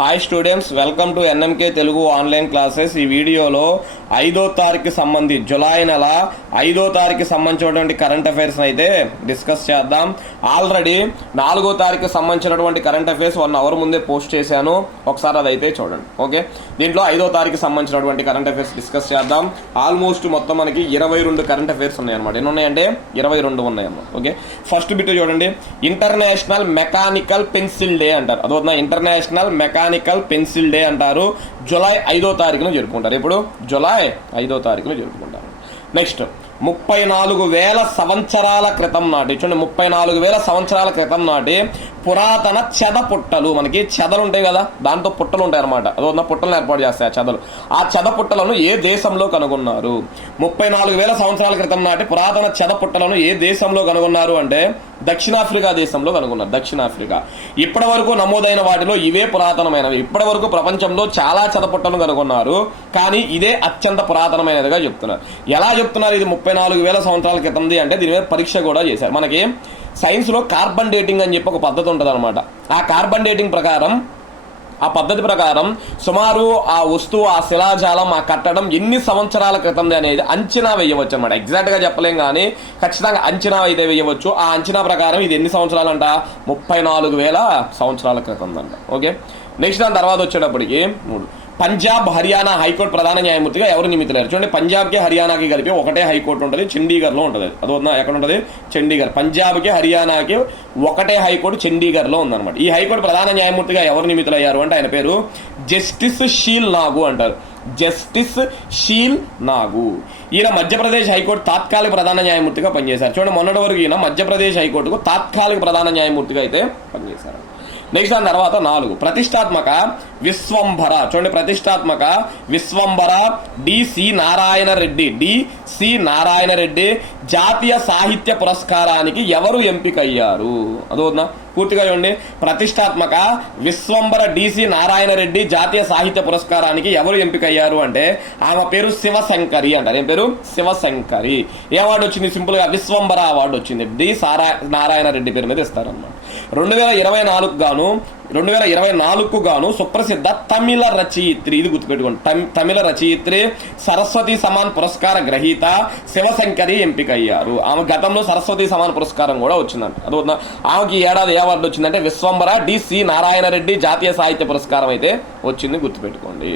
Hi students, welcome to NMK Telugu online classes. ఈ వీడియోలో 5వ తారీఖుకి సంబంధించి జులై నెల 5వ తారీఖుకి సంబంధించినటువంటి కరెంట్ అఫైర్స్ అయితే డిస్కస్ చేద్దాం. ఆల్రెడీ 4వ తారీఖుకి సంబంధించినటువంటి కరెంట్ అఫైర్స్ 1 అవర్ ముందే పోస్ట్ చేశాను, ఒకసారి అదైతే చూడండి. ఓకే, దీంట్లో 5వ తారీఖుకి సంబంధించినటువంటి కరెంట్ అఫైర్స్ డిస్కస్ చేద్దాం. ఆల్మోస్ట్ మొత్తం మనకి 22 కరెంట్ అఫైర్స్ ఉన్నాయన్నమాట. ఎన్ని ఉన్నాయంటే 22 ఉన్నాయన్నమాట. ఓకే, ఫస్ట్ బిట్ చూడండి. ఇంటర్నేషనల్ మెకానికల్ పెన్సిల్ డే అంటారు. అదవుతుందా? ఇంటర్నేషనల్ మెకానికల్ పెన్సిల్ డే అంటారు. జులై 5వ తారీఖున జరుపుకుంటారు. ఇప్పుడు జులై 5వ తారీఖున జరుపుకుంటారు. నెక్స్ట్ 34,000 సంవత్సరాల క్రితం నాటి, చూడండి, 34,000 సంవత్సరాల క్రితం నాటి పురాతన చెద పుట్టలు. మనకి చెదలు ఉంటాయి కదా, దాంతో పుట్టలు ఉంటాయి అనమాట. అదొన్న పుట్టలను ఏర్పాటు చేస్తాయి ఆ చెదలు. ఆ చెద పుట్టలను ఏ దేశంలో కనుగొన్నారు? 34,000 సంవత్సరాల క్రితం నాటి పురాతన చెద పుట్టలను ఏ దేశంలో కనుగొన్నారు అంటే దక్షిణాఫ్రికా దేశంలో కనుగొన్నారు. దక్షిణాఫ్రికా. ఇప్పటి వరకు నమోదైన వాటిలో ఇవే పురాతనమైనవి. ఇప్పటి వరకు ప్రపంచంలో చాలా చెద పుట్టలను కనుగొన్నారు, కానీ ఇదే అత్యంత పురాతనమైనదిగా చెప్తున్నారు. ఎలా చెప్తున్నారు ఇది 34,000 సంవత్సరాల క్రితంది అంటే దీని మీద పరీక్ష కూడా చేశారు. మనకి సైన్స్లో కార్బన్ డేటింగ్ అని చెప్పి ఒక పద్ధతి ఉంటుంది అనమాట. ఆ కార్బన్ డేటింగ్ ప్రకారం, ఆ పద్ధతి ప్రకారం సుమారు ఆ వస్తువు, ఆ శిలాజాలం, ఆ కట్టడం ఎన్ని సంవత్సరాల క్రితంది అనేది అంచనా వేయవచ్చు అనమాట. ఎగ్జాక్ట్గా చెప్పలేం, కానీ ఖచ్చితంగా అంచనా అయితే వేయవచ్చు. ఆ అంచనా ప్రకారం ఇది ఎన్ని సంవత్సరాలంట? 34,000 సంవత్సరాల క్రితం అంట. ఓకే, నెక్స్ట్ దాని తర్వాత వచ్చేటప్పటికి 3 పంజాబ్ హర్యానా హైకోర్టు ప్రధాన న్యాయమూర్తిగా ఎవరు నియమితులేరు? చూడండి, పంజాబ్కి హర్యానాకి కలిపి ఒకటే హైకోర్టు ఉంటుంది, చండీగఢ్లో ఉంటుంది. అదొన్నా ఎక్కడ ఉంటుంది? చండీగఢ్. పంజాబ్కి హర్యానాకి ఒకటే హైకోర్టు చండీగఢ్లో ఉందన్నమాట. ఈ హైకోర్టు ప్రధాన న్యాయమూర్తిగా ఎవరు నియమితులయ్యారు అంటే ఆయన పేరు జస్టిస్ షీల్ నాగు అంటారు. జస్టిస్ షీల్ నాగు. ఈయన మధ్యప్రదేశ్ హైకోర్టు తాత్కాలిక ప్రధాన న్యాయమూర్తిగా పనిచేశారు. చూడండి, మొన్నటి వరకు ఈయన మధ్యప్రదేశ్ హైకోర్టుకు తాత్కాలిక ప్రధాన న్యాయమూర్తిగా అయితే పనిచేశారు. నెక్స్ట్ దాని తర్వాత 4 ప్రతిష్టాత్మక విశ్వంభర. చూడండి, ప్రతిష్టాత్మక విశ్వంభర డిసి నారాయణ రెడ్డి జాతీయ సాహిత్య పురస్కారానికి ఎవరు ఎంపికయ్యారు? అదోనా పూర్తిగా చూడండి. ప్రతిష్టాత్మక విశ్వంభర డిసి నారాయణ రెడ్డి జాతీయ సాహిత్య పురస్కారానికి ఎవరు ఎంపికయ్యారు అంటే ఆమె పేరు శివశంకరి అంటారు. ఏం పేరు? శివశంకరి. ఏ అవార్డు వచ్చింది? సింపుల్ గా విశ్వంభర అవార్డు వచ్చింది. నారాయణ రెడ్డి పేరు మీద ఇస్తారన్నమాట. 2024కు గాను సుప్రసిద్ధ తమిళ రచయిత్రి, ఇది గుర్తుపెట్టుకోండి, తమిళ రచయిత్రి సరస్వతి సమాన్ పురస్కార గ్రహీత శివశంకరి ఎంపికయ్యారు. ఆమె గతంలో సరస్వతి సమాన్ పురస్కారం కూడా వచ్చిందంట. అది ఆమెకి ఏడాది ఏ అవార్డు వచ్చిందంటే విశ్వంభర డిసి నారాయణ రెడ్డి జాతీయ సాహిత్య పురస్కారం అయితే వచ్చింది, గుర్తుపెట్టుకోండి.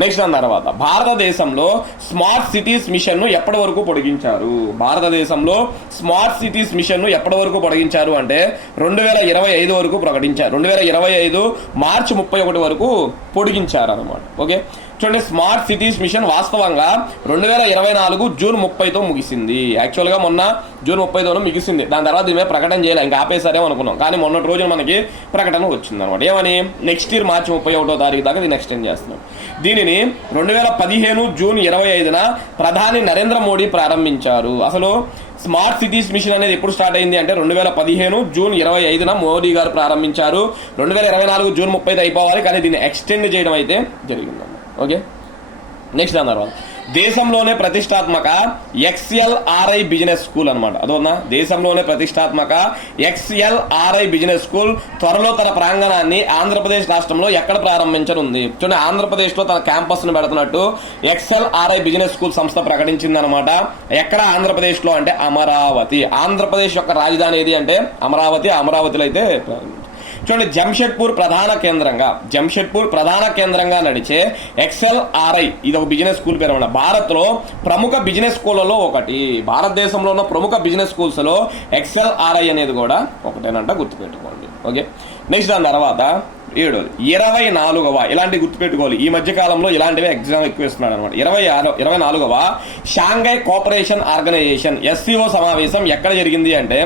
నెక్స్ట్ దాని తర్వాత భారతదేశంలో స్మార్ట్ సిటీస్ మిషన్ ను ఎప్పటి వరకు పొడిగించారు? భారతదేశంలో స్మార్ట్ సిటీస్ మిషన్ ను ఎప్పటి వరకు పొడిగించారు అంటే 2025 వరకు ప్రకటించారు. 2025 మార్చి 31 వరకు పొడిగించారు అనమాట. ఓకే, చూడండి, స్మార్ట్ సిటీస్ మిషన్ వాస్తవంగా 2024 జూన్ 30తో ముగిసింది. యాక్చువల్గా మొన్న జూన్ 30తోనూ ముగిసింది. దాని తర్వాత దీని మీద ప్రకటన చేయలేదు, ఇంకా ఆపేసారేమో అనుకున్నాం. కానీ మొన్నటి రోజున మనకి ప్రకటన వచ్చింది అనమాట. ఏమని? నెక్స్ట్ ఇయర్ మార్చి 31వ తారీఖు దాకా దీన్ని ఎక్స్టెండ్ చేస్తున్నాం. దీనిని 2015 జూన్ 25న ప్రధాని నరేంద్ర మోడీ ప్రారంభించారు. అసలు స్మార్ట్ సిటీస్ మిషన్ అనేది ఎప్పుడు స్టార్ట్ అయింది అంటే 2015 జూన్ 25న మోడీ గారు ప్రారంభించారు. 2024 జూన్ 30 అయిపోవాలి, కానీ దీన్ని ఎక్స్టెండ్ చేయడం అయితే జరిగింది. ఓకే, నెక్స్ట్ దాని తర్వాత దేశంలోనే ప్రతిష్టాత్మక XLRI బిజినెస్ స్కూల్ అనమాట. అదోనా దేశంలోనే ప్రతిష్టాత్మక XLRI బిజినెస్ స్కూల్ త్వరలో తన ప్రాంగణాన్ని ఆంధ్రప్రదేశ్ రాష్ట్రంలో ఎక్కడ ప్రారంభించనుంది? చూడండి, ఆంధ్రప్రదేశ్లో తన క్యాంపస్ను పెడుతున్నట్టు XLRI బిజినెస్ స్కూల్ సంస్థ ప్రకటించింది అనమాట. ఎక్కడ? ఆంధ్రప్రదేశ్లో అంటే అమరావతి. ఆంధ్రప్రదేశ్ యొక్క రాజధాని ఏది అంటే అమరావతి. అమరావతిలో అయితే చూడండి, జంషెడ్పూర్ ప్రధాన కేంద్రంగా నడిచే XLRI ఇది ఒక బిజినెస్ స్కూల్ పేరు అన్నమాట. భారత్లో ప్రముఖ బిజినెస్ స్కూళ్లలో ఒకటి. భారతదేశంలో ఉన్న ప్రముఖ బిజినెస్ స్కూల్స్ లో XLRI అనేది కూడా ఒకటేనంట, గుర్తుపెట్టుకోండి. ఓకే, నెక్స్ట్ దాని తర్వాత 24వ ఇలాంటి గుర్తుపెట్టుకోవాలి. ఈ మధ్య కాలంలో ఇలాంటివి ఎగ్జామ్ ఎక్కువ ఇస్తున్నాడు అనమాట. 24వ షాంఘై కోఆపరేషన్ ఆర్గనైజేషన్ SCO సమావేశం ఎక్కడ జరిగింది అంటే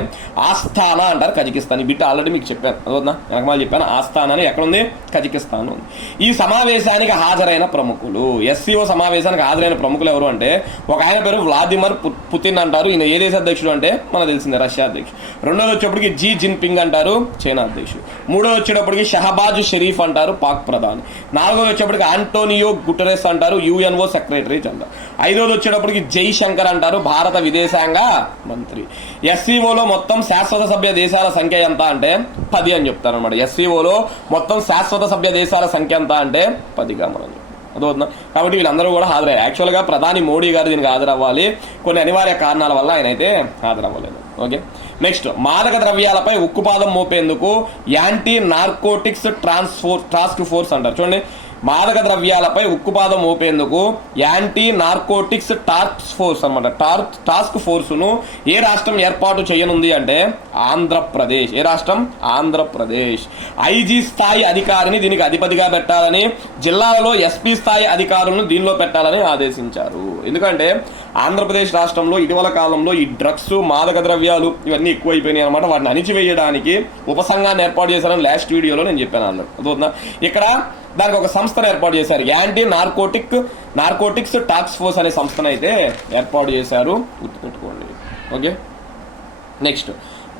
ఆస్థానా అంటారు, కజకిస్తాన్. ఈ బిట్ ఆల్రెడీ మీకు చెప్పాను, అదొద్దా వెనకమాల చెప్పాను. ఆస్థానా అని ఎక్కడుంది? కజకిస్తాన్ ఉంది. ఈ సమావేశానికి హాజరైన ప్రముఖులు, SCO సమావేశానికి హాజరైన ప్రముఖులు ఎవరు అంటే ఒక ఆయన పేరు వ్లాదిమిర్ పుతిన్ అంటారు. ఈయన ఏ దేశ అధ్యక్షుడు అంటే మనకు తెలిసిందే, రష్యా అధ్యక్షుడు. రెండోది వచ్చేప్పటికి జీ జిన్పింగ్ అంటారు, చైనా అధ్యక్షుడు. మూడోది వచ్చేటప్పటికి షహబాజ్ నవాజ్ షరీఫ్ అంటారు పాక్ ప్రధాని. 4వ వచ్చేప్పటికి ఆంటోనియో గుటెరెస్ అంటారు యుఎన్ఓ సెక్రటరీ జనరల్. 5వది వచ్చేటప్పటికి జైశంకర్ అంటారు భారత విదేశాంగ మంత్రి. ఎస్సీఓలో మొత్తం శాశ్వత సభ్య దేశాల సంఖ్య ఎంత అంటే 10 అని చెప్తారు అనమాట. ఎస్సీఓలో మొత్తం శాశ్వత సభ్య దేశాల సంఖ్య ఎంత అంటే 10గా మనం అదవుతుందా. కాబట్టి వీళ్ళందరూ కూడా హాజరయ్యారు. యాక్చువల్గా ప్రధాని మోడీ గారు దీనికి హాజరవ్వాలి, కొన్ని అనివార్య కారణాల వల్ల ఆయన అయితే హాజరవ్వలేదు. ఓకే, నెక్స్ట్ మాదక ద్రవ్యాలపై ఉక్కుపాదం మోపేందుకు యాంటీ నార్కోటిక్స్ టాస్క్ ఫోర్స్ అంటారు. చూడండి, మాదక ద్రవ్యాలపై ఉక్కుపాదం మోపేందుకు యాంటీ నార్కోటిక్స్ టాస్క్ ఫోర్స్ అనమాట. టాస్క్ ఫోర్స్ ను ఏ రాష్ట్రం ఏర్పాటు చేయనుంది అంటే ఆంధ్రప్రదేశ్. ఏ రాష్ట్రం? ఆంధ్రప్రదేశ్. ఐజీ స్థాయి అధికారిని దీనికి అధిపతిగా పెట్టాలని, జిల్లాలలో ఎస్పీ స్థాయి అధికారులను దీనిలో పెట్టాలని ఆదేశించారు. ఎందుకంటే ఆంధ్రప్రదేశ్ రాష్ట్రంలో ఇటీవల కాలంలో ఈ డ్రగ్స్, మాదక ద్రవ్యాలు ఇవన్నీ ఎక్కువైపోయినాయి అనమాట. వాటిని అణిచివేయడానికి ఉపసంఘాన్ని ఏర్పాటు చేశారని లాస్ట్ వీడియోలో నేను చెప్పాను అన్నాడు. అదవుతుందా. ఇక్కడ దానికి ఒక సంస్థను ఏర్పాటు చేశారు, యాంటీ నార్కోటిక్స్ టాస్క్ ఫోర్స్ అనే సంస్థను అయితే ఏర్పాటు చేశారు, గుర్తుపెట్టుకోండి. ఓకే, నెక్స్ట్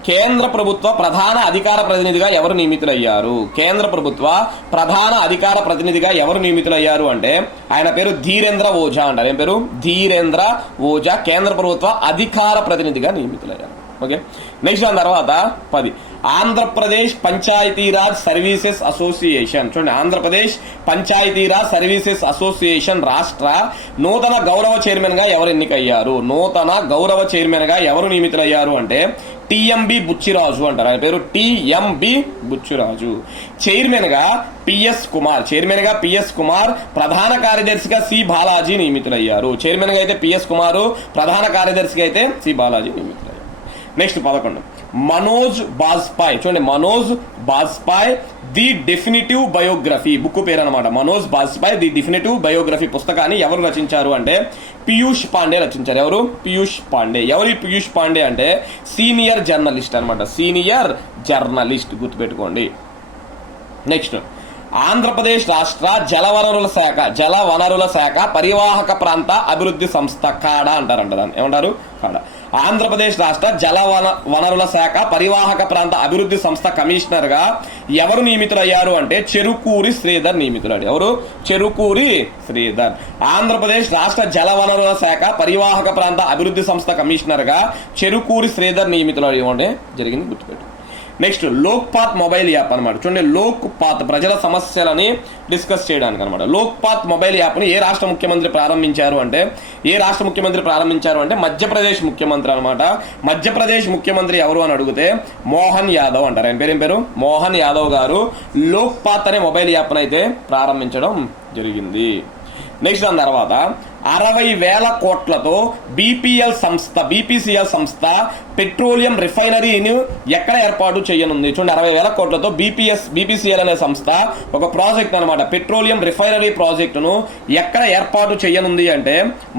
కేంద్ర ప్రభుత్వ ప్రధాన అధికార ప్రతినిధిగా ఎవరు నియమితులయ్యారు? కేంద్ర ప్రభుత్వ ప్రధాన అధికార ప్రతినిధిగా ఎవరు నియమితులయ్యారు అంటే ఆయన పేరు ధీరేంద్ర ఓజా అంటారు. ఏం పేరు? ధీరేంద్ర ఓజా కేంద్ర ప్రభుత్వ అధికార ప్రతినిధిగా నియమితులయ్యారు. ఓకే, నెక్స్ట్ దాని తర్వాత 10 ఆంధ్రప్రదేశ్ పంచాయతీరాజ్ సర్వీసెస్ అసోసియేషన్. చూడండి, ఆంధ్రప్రదేశ్ పంచాయతీరాజ్ సర్వీసెస్ అసోసియేషన్ రాష్ట్ర నూతన గౌరవ చైర్మన్ గా ఎవరు ఎన్నికయ్యారు? నూతన గౌరవ చైర్మన్ గా ఎవరు నియమితులయ్యారు అంటే టిఎంబి బుచ్చిరాజు అంటారు. ఆయన పేరు టిఎంబి బుచ్చిరాజు. చైర్మన్ గా పిఎస్ కుమార్, ప్రధాన కార్యదర్శిగా సి బాలాజీ నియమితులయ్యారు. చైర్మన్ గా అయితే పిఎస్ కుమార్, ప్రధాన కార్యదర్శిగా అయితే సి బాలాజీ నియమితులయ్యారు. నెక్స్ట్ 11 మనోజ్ బాజ్పాయ్. చూడండి, Manoj Bajpai the definitive biography book పేరు అనమాట. Manoj Bajpai the definitive biography పుస్తకాన్ని ఎవరు రచించారు అంటే పీయూష్ పాండే రచించారు. ఎవరు? పీయూష్ పాండే. ఎవరి పీయూష్ పాండే అంటే సీనియర్ జర్నలిస్ట్ అనమాట. సీనియర్ జర్నలిస్ట్, గుర్తుపెట్టుకోండి. నెక్స్ట్ ఆంధ్రప్రదేశ్ రాష్ట్ర జలవనరుల శాఖ పరివాహక ప్రాంత అభివృద్ధి సంస్థ కాడా అంటారంట. దాన్ని ఏమంటారు? కాడా. ఆంధ్రప్రదేశ్ రాష్ట్ర వనరుల శాఖ పరివాహక ప్రాంత అభివృద్ధి సంస్థ కమిషనర్ గా ఎవరు నియమితులయ్యారు అంటే చెరుకూరి శ్రీధర్ నియమితులయ్యారు. ఎవరు? చెరుకూరి శ్రీధర్. ఆంధ్రప్రదేశ్ రాష్ట్ర వనరుల శాఖ పరివాహక ప్రాంత అభివృద్ధి సంస్థ కమిషనర్ గా చెరుకూరి శ్రీధర్ నియమితులయ్యడం జరిగింది, గుర్తుపెట్టు. నెక్స్ట్ లోక్పాత్ మొబైల్ యాప్ అనమాట. చూడండి, లోక్పాత్ ప్రజల సమస్యలని డిస్కస్ చేయడానికి అనమాట. లోక్పాత్ మొబైల్ యాప్ ని ఏ రాష్ట్ర ముఖ్యమంత్రి ప్రారంభించారు అంటే మధ్యప్రదేశ్ ముఖ్యమంత్రి అనమాట. మధ్యప్రదేశ్ ముఖ్యమంత్రి ఎవరు అని అడిగితే మోహన్ యాదవ్ అంటారు. ఆయన పేరు ఏం పేరు? మోహన్ యాదవ్ గారు లోక్పాత్ అనే మొబైల్ యాప్ అయితే ప్రారంభించడం జరిగింది. నెక్స్ట్ దాని తర్వాత 60,000 కోట్లతో బీపీసీఎల్ సంస్థ పెట్రోలియం రిఫైనరీని ఎక్కడ ఏర్పాటు చేయనుంది? చూడండి, 60,000 కోట్లతో బీపీసీఎల్ అనే సంస్థ ఒక ప్రాజెక్ట్ అనమాట, పెట్రోలియం రిఫైనరీ ప్రాజెక్టును ఎక్కడ ఏర్పాటు చేయనుంది అంటే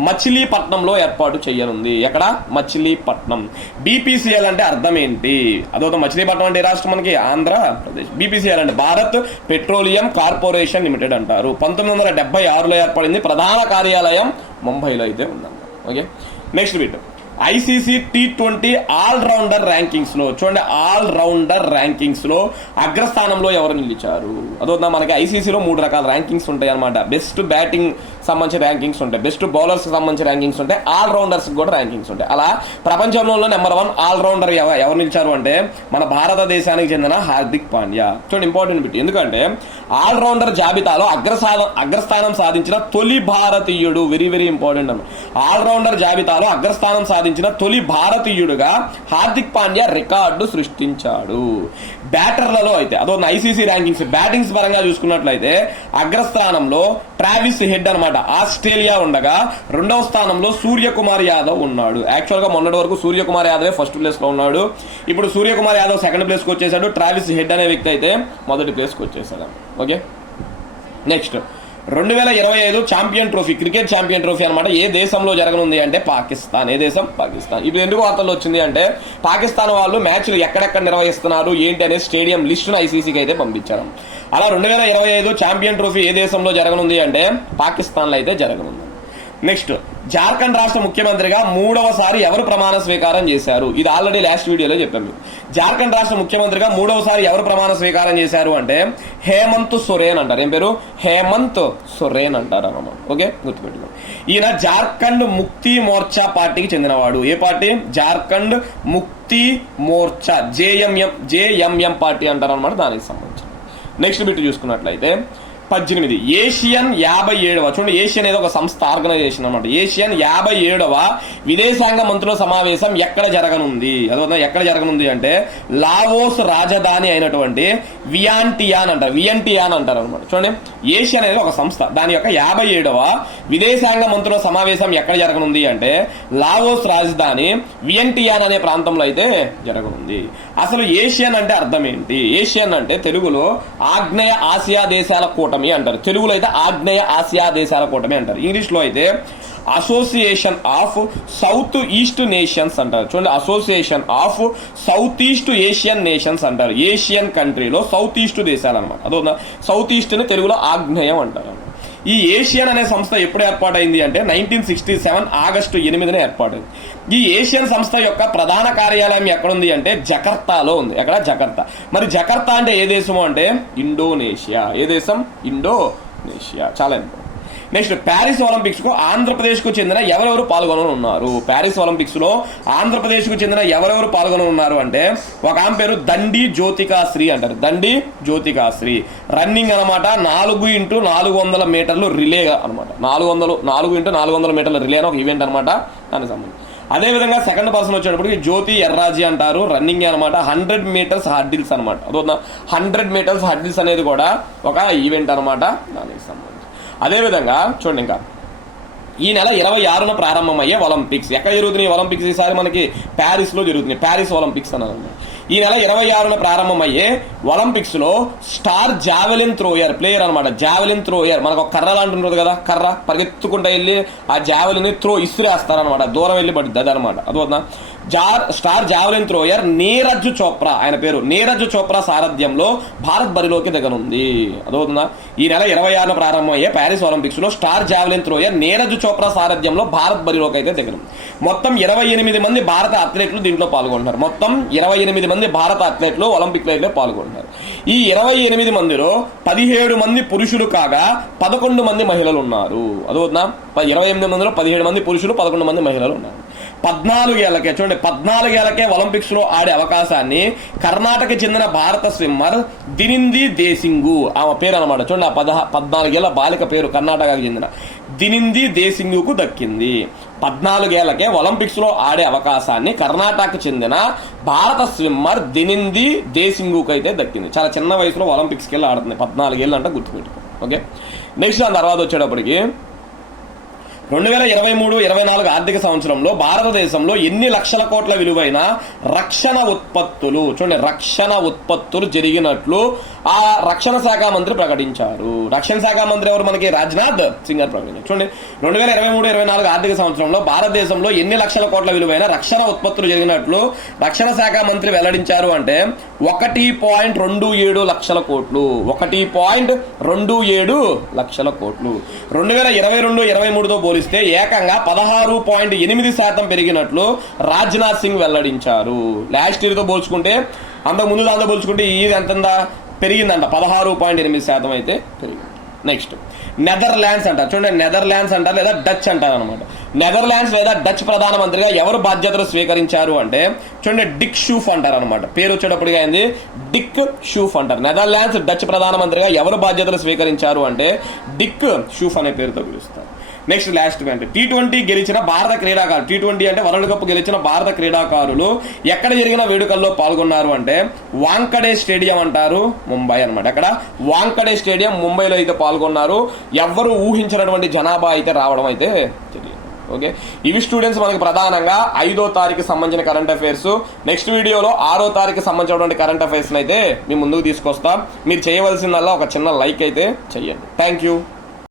మచిలీపట్నంలో ఏర్పాటు చేయనుంది. ఎక్కడ? మచిలీపట్నం. బీపీసీఎల్ అంటే అర్థం ఏంటి? అదొక మచిలీపట్నం అంటే రాష్ట్రం మనకి ఆంధ్రప్రదేశ్. బీపీసీఎల్ అంటే భారత్ పెట్రోలియం కార్పొరేషన్ లిమిటెడ్ అంటారు. 1976లో ఏర్పడింది. ప్రధాన కార్యాలయం ముంబైలో అయితే ఉందండి. Okay, next bit ICC T20 allrounder rankings లో. చూడండి, ఆల్రౌండర్ ర్యాంకింగ్స్ లో అగ్రస్థానంలో ఎవరు నిలిచారు? అదొద్దా, మనకి ఐసీసీలో 3 రకాల ర్యాంకింగ్స్ ఉంటాయి అనమాట. బెస్ట్ బ్యాటింగ్ సంబంధించిన ర్యాంకింగ్స్ ఉంటాయి, బెస్ట్ బౌలర్స్ సంబంధించిన ర్యాంకింగ్స్ ఉంటాయి, ఆల్రౌండర్స్ కూడా ర్యాంకింగ్స్ ఉంటాయి. అలా ప్రపంచంలో నెంబర్ 1 ఆల్రౌండర్ ఎవరు నిలిచారు అంటే మన భారతదేశానికి చెందిన హార్దిక్ పాండ్యా. చూడండి, ఇంపార్టెంట్ బిట్, ఎందుకంటే ఆల్రౌండర్ జాబితాలో అగ్రస్థానం సాధించిన తొలి భారతీయుడు. వెరీ వెరీ ఇంపార్టెంట్ అన్న. ఆల్రౌండర్ జాబితాలో అగ్రస్థానం సాధించిన తొలి భారతీయుడుగా హార్దిక్ పాండ్యా రికార్డు సృష్టించాడు. బ్యాటర్లలో అయితే అదో ఐసీసీ ర్యాంకింగ్స్ బ్యాటింగ్స్ పరంగా చూసుకున్నట్లయితే అగ్రస్థానంలో ట్రావిస్ హెడ్ అనమాట, ఆస్ట్రేలియా ఉండగా 2వ స్థానంలో సూర్యకుమార్ యాదవ్ ఉన్నాడు. యాక్చువల్ గా మొన్నటి వరకు సూర్యకుమార్ యాదవ్ ఫస్ట్ ప్లేస్ లో ఉన్నాడు. ఇప్పుడు సూర్యకుమార్ యాదవ్ సెకండ్ ప్లేస్ కి వచ్చేసాడు. ట్రావిస్ హెడ్ అనే వ్యక్తి అయితే మొదటి ప్లేస్ కి వచ్చేసాడు. Okay, next 2025 champion trophy, cricket champion trophy అనమాట ఏ దేశంలో జరగనుంది అంటే పాకిస్తాన్. ఏ దేశం? పాకిస్తాన్. ఇప్పుడు ఎందుకు వార్తలు వచ్చింది అంటే పాకిస్తాన్ వాళ్ళు మ్యాచ్లు ఎక్కడెక్కడ నిర్వహిస్తున్నారు ఏంటి అనే స్టేడియం లిస్టును ఐసీసీకి అయితే పంపించారు. అలా 2025 ఛాంపియన్ ట్రోఫీ ఏ దేశంలో జరగనుంది అంటే పాకిస్తాన్లో అయితే జరగనుంది. నెక్స్ట్ జార్ఖండ్ రాష్ట్ర ముఖ్యమంత్రిగా 3వసారి ఎవరు ప్రమాణ స్వీకారం చేశారు? ఇది ఆల్రెడీ లాస్ట్ వీడియోలో చెప్పాము. జార్ఖండ్ రాష్ట్ర ముఖ్యమంత్రిగా 3వసారి ఎవరు ప్రమాణ స్వీకారం చేశారు అంటే హేమంత్ సోరెన్ అంటారు. ఏం పేరు? హేమంత్ సోరెన్ అంటారు అన్నమాట. ఓకే, గుర్తుపెట్టుకోండి. ఈయన జార్ఖండ్ ముక్తి మోర్చా పార్టీకి చెందినవాడు. ఏ పార్టీ? జార్ఖండ్ ముక్తి మోర్చా, జేఎంఎం పార్టీ అంటారు అనమాట. దానికి సంబంధించి నెక్స్ట్ బిట్ చూసుకున్నట్లయితే 18 ఏషియన్ 57వ, చూడండి ఏషియన్ ఏదో ఒక సంస్థ, ఆర్గనైజేషన్ అనమాట. ఏషియన్ 57వ విదేశాంగ మంత్రుల సమావేశం ఎక్కడ జరగనుంది? అదే ఎక్కడ జరగనుంది అంటే లావోస్ రాజధాని అయినటువంటి వియంటియాన్ అంటారు అనమాట. చూడండి ఏషియన్ అనేది ఒక సంస్థ, దాని యొక్క 57వ విదేశాంగ మంత్రుల సమావేశం ఎక్కడ జరగనుంది అంటే లావోస్ రాజధాని వియంటియాన్ అనే ప్రాంతంలో అయితే జరగనుంది. అసలు ఏషియన్ అంటే అర్థం ఏంటి? ఏషియన్ అంటే తెలుగులో ఆగ్నేయ ఆసియా దేశాల కూటమి అంటారు. తెలుగులో అయితే ఆగ్నేయ ఆసియా దేశాల కూటమి అంటారు. ఇంగ్లీష్ లో అయితే association of south east nations అంటారు. చూడండి association of south east Asian nations అంటారు. ఏషియన్ కంట్రీలో సౌత్ ఈస్ట్ దేశాలు అనమాట. అదొక సౌత్ ఈస్ట్ ని తెలుగులో ఆగ్నేయం అంటారు. ఈ ఏషియన్ అనే సంస్థ ఎప్పుడు ఏర్పాటైంది అంటే 1967 ఆగస్టు 8న ఏర్పాటైంది. ఈ ఏషియన్ సంస్థ యొక్క ప్రధాన కార్యాలయం ఎక్కడుంది అంటే జకర్తాలో ఉంది. ఎక్కడ? జకర్తా. మరి జకర్తా అంటే ఏ దేశము అంటే ఇండోనేషియా. ఏ దేశం? ఇండోనేషియా. చాలా ఇంపార్టెంట్. నెక్స్ట్ ప్యారిస్ ఒలింపిక్స్ కు ఆంధ్రప్రదేశ్ కు చెందిన ఎవరెవరు పాల్గొననున్నారు? ప్యారిస్ ఒలింపిక్స్ లో ఆంధ్రప్రదేశ్ కు చెందిన ఎవరెవరు పాల్గొననున్నారు అంటే ఒక ఆమె పేరు దండి జ్యోతికాశ్రీ అంటారు. దండి జ్యోతికాశ్రీ. రన్నింగ్ అనమాట. 4x400 మీటర్లు రిలే అనమాట. 4x400 మీటర్ల రిలే అని ఒక ఈవెంట్ అనమాట. దానికి సంబంధించి అదేవిధంగా సెకండ్ పర్సన్ వచ్చేటప్పటికి జ్యోతి ఎర్రాజీ అంటారు. రన్నింగ్ అనమాట. 100 మీటర్స్ హర్డిల్స్ అనమాట. అదొక 100 మీటర్స్ హర్డిల్స్ అనేది కూడా ఒక ఈవెంట్ అనమాట. దానికి సంబంధించి అదేవిధంగా చూడండి ఇంకా ఈ నెల 26న ప్రారంభమయ్యే ఒలింపిక్స్ ఎక్కడ జరుగుతున్నాయి? ఒలింపిక్స్ ఈసారి మనకి ప్యారిస్ లో జరుగుతుంది. ప్యారిస్ ఒలింపిక్స్ అన్నది ఈ నెల 26న ప్రారంభమయ్యే ఒలింపిక్స్ లో స్టార్ జావెలిన్ థ్రోయర్ ప్లేయర్ అనమాట. జావెలిన్ థ్రోయర్ మనకు ఒక కర్ర లాంటి ఉంటుంది కదా, కర్ర పరిగెత్తుకుంటూ వెళ్ళి ఆ జావెలిన్ ఇసురేస్తారనమాట. దూరం వెళ్ళి పడుతుంది అది అనమాట. అదవుతుందా? Star javelin thrower Neeraj Chopra, ఆయన పేరు నీరజ్ చోప్రా సారథ్యంలో భారత్ బరిలోకి దిగనుంది. అదవుతుందా? ఈ నెల 26న ప్రారంభమయ్యే ప్యారిస్ ఒలింపిక్స్ లో star javelin thrower Neeraj Chopra సారథ్యంలో భారత్ బరిలోకి అయితే దిగనుంది. మొత్తం 28 మంది భారత అథ్లెట్లు దీంట్లో పాల్గొంటున్నారు. మొత్తం 28 మంది భారత అథ్లెట్లు ఒలింపిక్ లో పాల్గొంటున్నారు. ఈ 28 మందిలో 17 మంది పురుషులు కాగా 11 మంది మహిళలు ఉన్నారు. అదవుతుందా? 28 మందిలో 17 మంది పురుషులు, 11 మంది మహిళలు ఉన్నారు. 14 ఏళ్లకే చూడండి 14 ఏళ్లకే ఒలింపిక్స్ లో ఆడే అవకాశాన్ని కర్ణాటక చెందిన భారత స్విమ్మర్ దినింది దేశింగు, ఆమె పేరు అనమాట. చూడండి ఆ 14 ఏళ్ల బాలిక పేరు కర్ణాటకకు చెందిన దినింది దేశింగుకు దక్కింది. 14 ఏళ్లకే ఒలింపిక్స్ లో ఆడే అవకాశాన్ని కర్ణాటకకు చెందిన భారత స్విమ్మర్ దినింది దేశింగుకు అయితే దక్కింది. చాలా చిన్న వయసులో ఒలింపిక్స్కి వెళ్ళి ఆడుతుంది. 14 ఏళ్ళు అంటే గుర్తుపెట్టుకో. ఓకే, నెక్స్ట్ దాని తర్వాత వచ్చేటప్పటికి 2023-24 ఆర్థిక సంవత్సరంలో భారతదేశంలో ఎన్ని లక్షల కోట్ల విలువైన రక్షణ ఉత్పత్తులు, చూడండి రక్షణ ఉత్పత్తులు జరిగినట్లు ఆ రక్షణ శాఖ మంత్రి ప్రకటించారు. రక్షణ శాఖ మంత్రి ఎవరు? మనకి రాజ్నాథ్ సింగ్ గారు ప్రకటించారు. చూడండి 2023-24 ఆర్థిక సంవత్సరంలో భారతదేశంలో ఎన్ని లక్షల కోట్ల విలువైన రక్షణ ఉత్పత్తులు జరిగినట్లు రక్షణ శాఖ మంత్రి వెల్లడించారు అంటే 1.27 లక్షల కోట్లు. 1.27 లక్షల కోట్లు. 2022-23తో పోలిస్తే ఏకంగా 16.8% పెరిగినట్లు రాజ్నాథ్ సింగ్ వెల్లడించారు. లాస్ట్ ఇయర్ తో పోల్చుకుంటే, అంతకు ముందు దాంతో పోల్చుకుంటే ఈ ఇయర్ ఎంతందా పెరిగిందంట, 16.8% అయితే పెరిగింది. నెక్స్ట్ నెదర్లాండ్స్ అంటారు. చూడండి నెదర్లాండ్స్ అంటారు లేదా డచ్ అంటారు అనమాట. నెదర్లాండ్స్ లేదా డచ్ ప్రధానమంత్రిగా ఎవరు బాధ్యతలు స్వీకరించారు అంటే చూడండి డిక్ షూఫ్ అంటారు అనమాట. పేరు వచ్చేటప్పటిగా అయింది డిక్ షూఫ్ అంటారు. నెదర్లాండ్స్ డచ్ ప్రధానమంత్రిగా ఎవరు బాధ్యతలు స్వీకరించారు అంటే డిక్ షూఫ్ అనే పేరుతో పిలుస్తారు. నెక్స్ట్ లాస్ట్ అంటే T20 గెలిచిన భారత క్రీడాకారులు, T20 అంటే వరల్డ్ కప్ గెలిచిన భారత క్రీడాకారులు ఎక్కడ జరిగిన వేడుకల్లో పాల్గొన్నారు అంటే వాంకడే స్టేడియం అంటారు, ముంబై అనమాట. అక్కడ వాంకడే స్టేడియం ముంబైలో అయితే పాల్గొన్నారు. ఎవ్వరు ఊహించినటువంటి జనాభా అయితే రావడం అయితే తెలియదు. ఓకే, ఇవి స్టూడెంట్స్ మనకి ప్రధానంగా 5వ తారీఖుకి సంబంధించిన కరెంట్ అఫైర్స్. నెక్స్ట్ వీడియోలో 6వ తారీఖుకి సంబంధించినటువంటి కరెంట్ అఫైర్స్ అయితే మీ ముందుకు తీసుకొస్తాం. మీరు చేయవలసిందల్లా ఒక చిన్న లైక్ అయితే చెయ్యండి. Thank you.